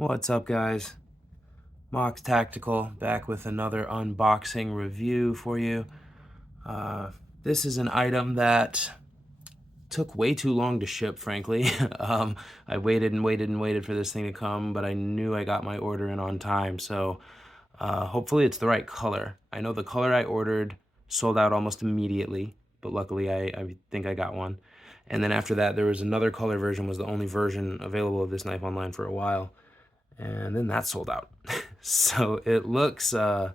What's up, guys? Mox Tactical back with another unboxing review for you. This is an item that took way too long to ship, frankly. I waited and waited and waited for this thing to come, but I knew I got my order in on time, so hopefully it's the right color. I know the color I ordered sold out almost immediately, but luckily I think I got one. And then after that, there was another color version, was the only version available of this knife online for a while. And then that sold out. So it looks like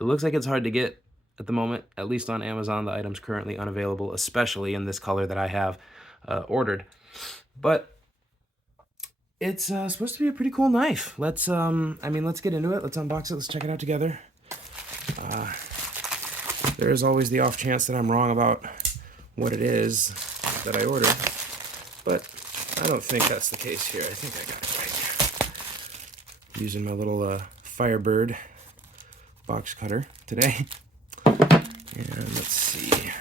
it's hard to get at the moment, at least on Amazon. The item's currently unavailable, especially in this color that I have ordered. But it's supposed to be a pretty cool knife. Let's let's get into it. Let's unbox it. Let's check it out together. There is always the off chance that I'm wrong about what it is that I ordered, but I don't think that's the case here. I think I got it right. Using my little Firebird box cutter today. And let's see.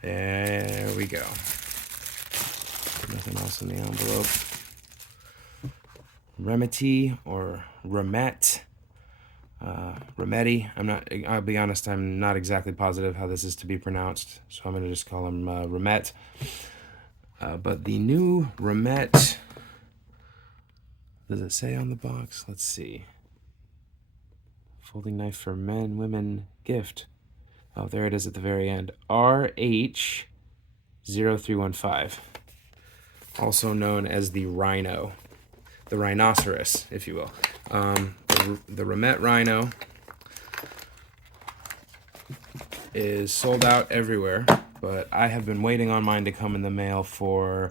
There we go. Nothing else in the envelope. Remette or Remette. Remette. I'll be honest, I'm not exactly positive how this is to be pronounced, so I'm going to just call him Remette. But the new Remette, does it say on the box? Let's see. Folding knife for men, women, gift. Oh, there it is at the very end. RH0315. Also known as the Rhino. The rhinoceros, if you will. The Remette Rhino is sold out everywhere, but I have been waiting on mine to come in the mail for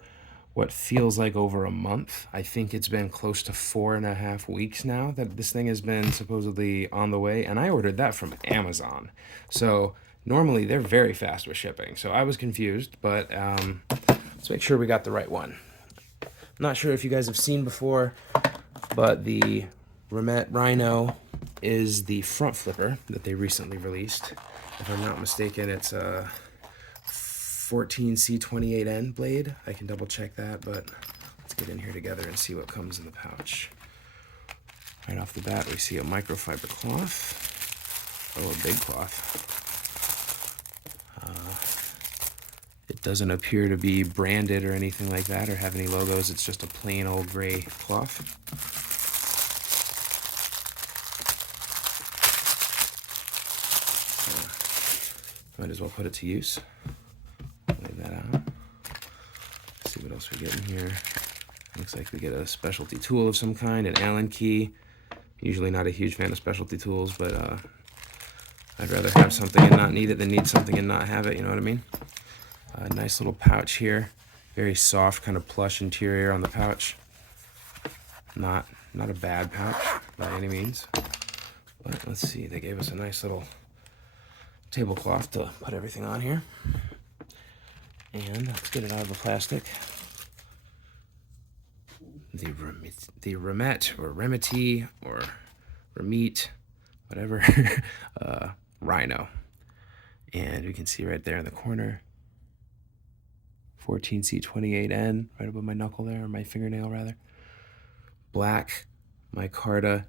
what feels like over a month. I think it's been close to 4.5 weeks now that this thing has been supposedly on the way, and I ordered that from Amazon. So normally they're very fast with shipping, so I was confused, but let's make sure we got the right one. I'm not sure if you guys have seen before, but the Remette Rhino is the front flipper that they recently released. If I'm not mistaken, it's a 14C28N blade. I can double check that, but let's get in here together and see what comes in the pouch. Right off the bat, we see a microfiber cloth. Oh, a big cloth. It doesn't appear to be branded or anything like that or have any logos. It's just a plain old gray cloth. Might as well put it to use. Lay that out. See what else we get in here. Looks like we get a specialty tool of some kind, an Allen key. Usually not a huge fan of specialty tools, but I'd rather have something and not need it than need something and not have it, you know what I mean? A nice little pouch here. Very soft, kind of plush interior on the pouch. Not a bad pouch by any means. But let's see, they gave us a nice little tablecloth to put everything on here. And let's get it out of the plastic. The Remette or Remette or Remette, whatever, Rhino. And you can see right there in the corner, 14C28N, right above my knuckle there, or my fingernail rather. Black micarta,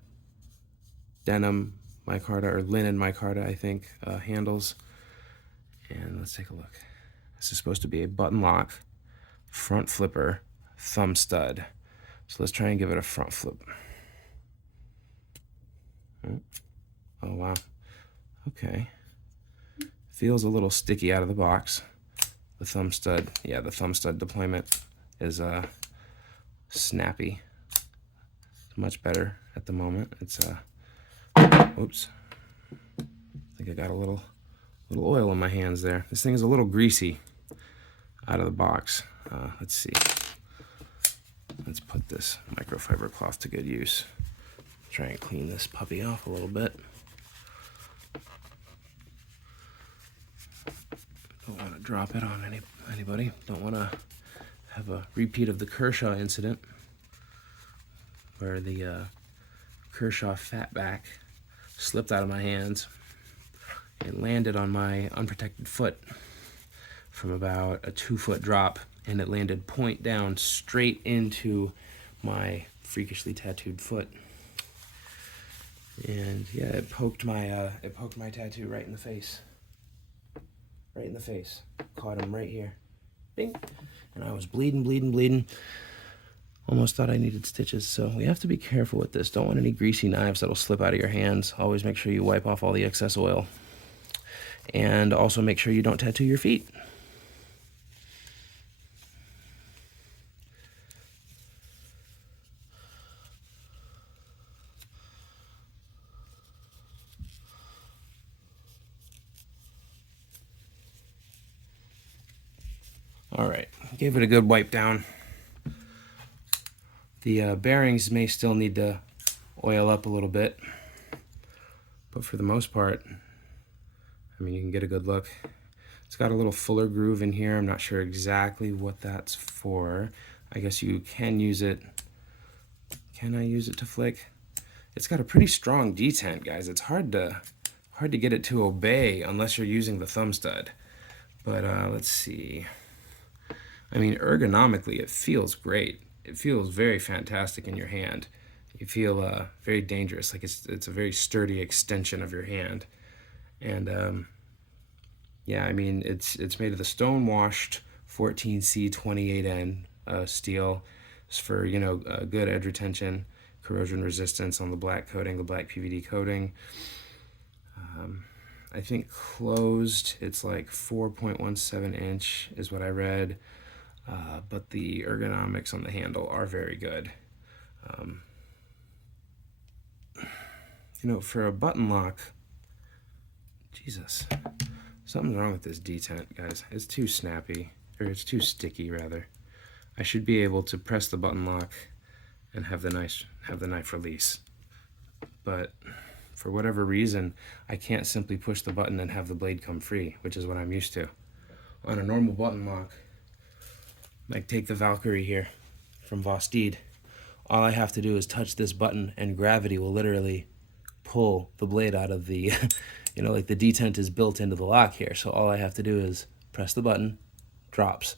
denim micarta, or linen micarta, I think, handles. And let's take a look. This is supposed to be a button lock, front flipper, thumb stud. So let's try and give it a front flip. Oh, wow. Okay. Feels a little sticky out of the box. The thumb stud, yeah, the thumb stud deployment is snappy. It's much better at the moment. It's oops. I think I got a little oil in my hands there. This thing is a little greasy out of the box. Let's see. Let's put this microfiber cloth to good use. Try and clean this puppy off a little bit. Don't want to drop it on anybody. Don't want to have a repeat of the Kershaw incident where the Kershaw fatback slipped out of my hands. It landed on my unprotected foot from about a 2-foot drop and it landed point down straight into my freakishly tattooed foot. And yeah, it poked my tattoo right in the face. Right in the face. Caught him right here. Bing. And I was bleeding, bleeding, bleeding. Almost thought I needed stitches. So we have to be careful with this. Don't want any greasy knives that'll slip out of your hands. Always make sure you wipe off all the excess oil. And also make sure you don't tattoo your feet. All right, gave it a good wipe down. The bearings may still need to oil up a little bit, but for the most part, I mean, you can get a good look. It's got a little fuller groove in here. I'm not sure exactly what that's for. I guess you can use it. Can I use it to flick? It's got a pretty strong detent, guys. It's hard to get it to obey unless you're using the thumb stud. But let's see. I mean, ergonomically, it feels great. It feels very fantastic in your hand. You feel very dangerous, like it's a very sturdy extension of your hand. And yeah, I mean, it's made of the stone washed 14C28N steel. It's for, you know, good edge retention, corrosion resistance on the black coating, the black PVD coating. I think closed, it's like 4.17 inch is what I read. But the ergonomics on the handle are very good. You know, for a button lock, Jesus, something's wrong with this detent, guys. It's too snappy, or it's too sticky, rather. I should be able to press the button lock and have the knife release. But for whatever reason, I can't simply push the button and have the blade come free, which is what I'm used to. On a normal button lock, like take the Valkyrie here from Vostede, all I have to do is touch this button and gravity will literally pull the blade out of the, you know, like the detent is built into the lock here. So all I have to do is press the button, drops,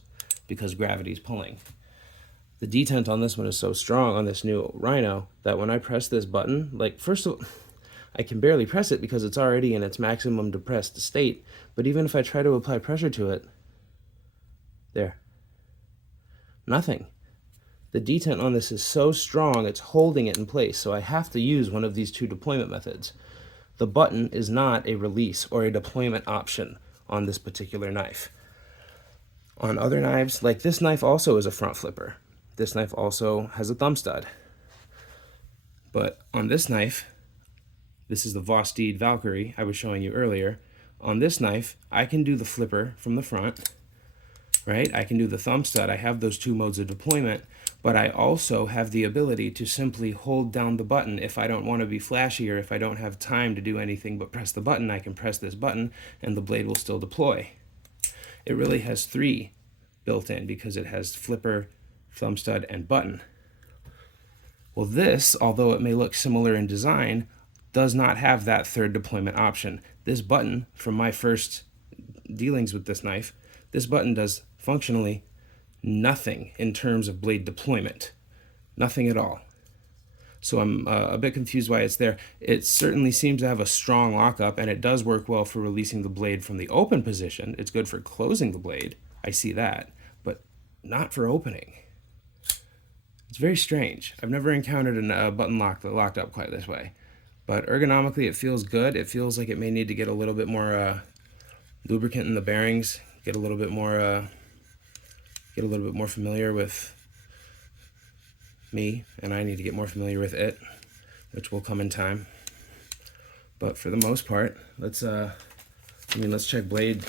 because gravity's pulling. The detent on this one is so strong on this new Rhino that when I press this button, like first of all, I can barely press it because it's already in its maximum depressed state. But even if I try to apply pressure to it, there. Nothing. The detent on this is so strong, it's holding it in place, so I have to use one of these two deployment methods. The button is not a release or a deployment option on this particular knife. On other knives, like this knife also is a front flipper. This knife also has a thumb stud. But on this knife, this is the Vostede Valkyrie I was showing you earlier. On this knife, I can do the flipper from the front, right? I can do the thumb stud. I have those two modes of deployment, but I also have the ability to simply hold down the button. If I don't want to be flashy or if I don't have time to do anything but press the button, I can press this button and the blade will still deploy. It really has three built in because it has flipper, thumb stud, and button. Well, this, although it may look similar in design, does not have that third deployment option. This button, from my first dealings with this knife, this button does functionally nothing in terms of blade deployment. Nothing at all. So I'm a bit confused why it's there. It certainly seems to have a strong lockup, and it does work well for releasing the blade from the open position. It's good for closing the blade. I see that, but not for opening. It's very strange. I've never encountered a button lock that locked up quite this way. But ergonomically, it feels good. It feels like it may need to get a little bit more lubricant in the bearings, get a little bit more familiar with me, and I need to get more familiar with it, which will come in time. But for the most part, let's check blade.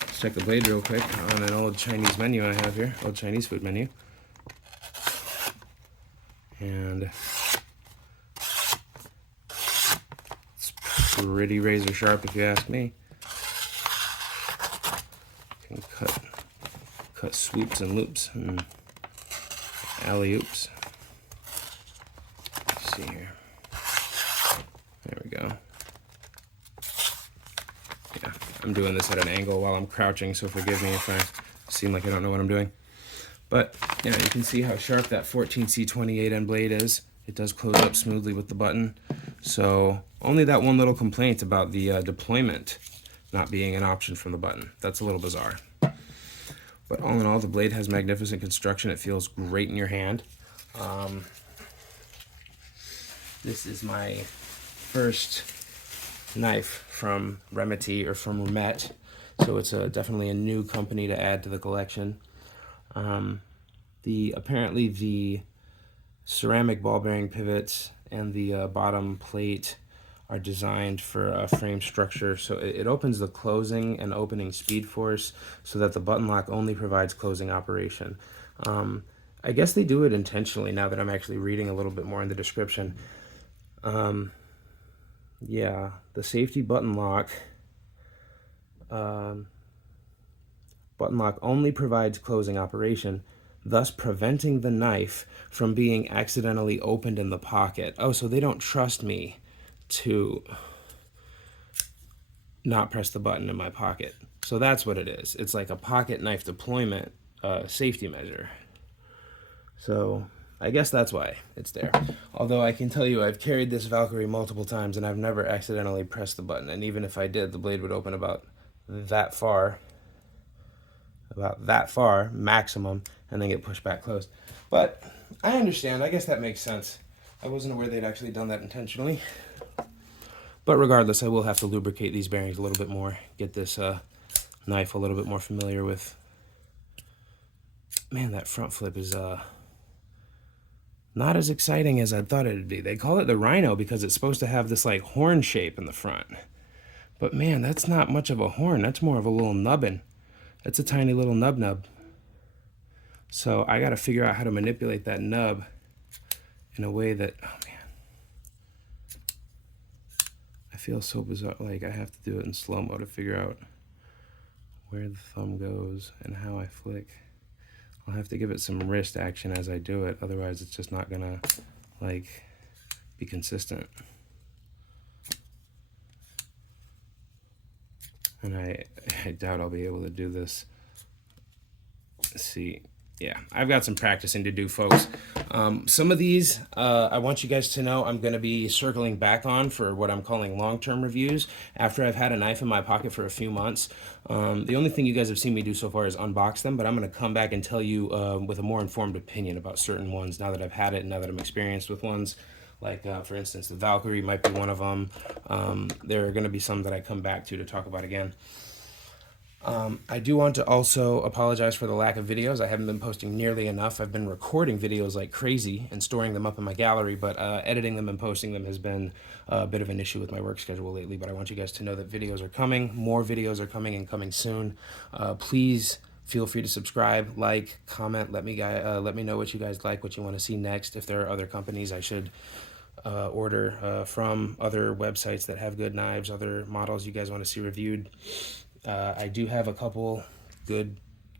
Let's check the blade real quick on an old Chinese menu I have here, old Chinese food menu, and it's pretty razor sharp if you ask me. Can cut swoops and loops and alley-oops. Let's see here. There we go. Yeah, I'm doing this at an angle while I'm crouching, so forgive me if I seem like I don't know what I'm doing. But you know, you can see how sharp that 14C28 end blade is. It does close up smoothly with the button. So only that one little complaint about the deployment not being an option from the button. That's a little bizarre. But all in all, the blade has magnificent construction. It feels great in your hand. This is my first knife from Remette or from Remette. So it's definitely a new company to add to the collection. Apparently the ceramic ball bearing pivots and the bottom plate are designed for a frame structure, so it opens the closing and opening speed force so that the button lock only provides closing operation. I guess they do it intentionally now that I'm actually reading a little bit more in the description. Yeah, the safety button lock only provides closing operation, thus preventing the knife from being accidentally opened in the pocket. Oh, so they don't trust me to not press the button in my pocket. So that's what it is. It's like a pocket knife deployment safety measure. So I guess that's why it's there. Although I can tell you I've carried this Valkyrie multiple times and I've never accidentally pressed the button. And even if I did, the blade would open about that far maximum, and then get pushed back closed. But I understand. I guess that makes sense. I wasn't aware they'd actually done that intentionally. But regardless, I will have to lubricate these bearings a little bit more, get this knife a little bit more familiar with. Man, that front flip is not as exciting as I thought it would be. They call it the Rhino because it's supposed to have this like horn shape in the front. But man, that's not much of a horn. That's more of a little nubbin. It's a tiny little nub. So I got to figure out how to manipulate that nub in a way that, oh man, I feel so bizarre. Like I have to do it in slow-mo to figure out where the thumb goes and how I flick. I'll have to give it some wrist action as I do it. Otherwise, it's just not gonna like be consistent. And I doubt I'll be able to do this. Let's see. Yeah, I've got some practicing to do, folks. Some of these, I want you guys to know I'm going to be circling back on for what I'm calling long-term reviews after I've had a knife in my pocket for a few months. The only thing you guys have seen me do so far is unbox them, but I'm going to come back and tell you with a more informed opinion about certain ones now that I've had it and now that I'm experienced with ones. Like, for instance, the Valkyrie might be one of them. There are going to be some that I come back to talk about again. I do want to also apologize for the lack of videos. I haven't been posting nearly enough. I've been recording videos like crazy and storing them up in my gallery, but editing them and posting them has been a bit of an issue with my work schedule lately. But I want you guys to know that videos are coming. More videos are coming and coming soon. Please feel free to subscribe, like, comment. Let me know what you guys like, what you want to see next. If there are other companies I should order from, other websites that have good knives, other models you guys want to see reviewed. I do have a couple good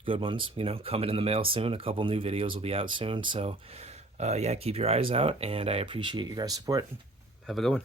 ones, you know, coming in the mail soon. A couple new videos will be out soon. So, yeah, keep your eyes out, and I appreciate your guys' support. Have a good one.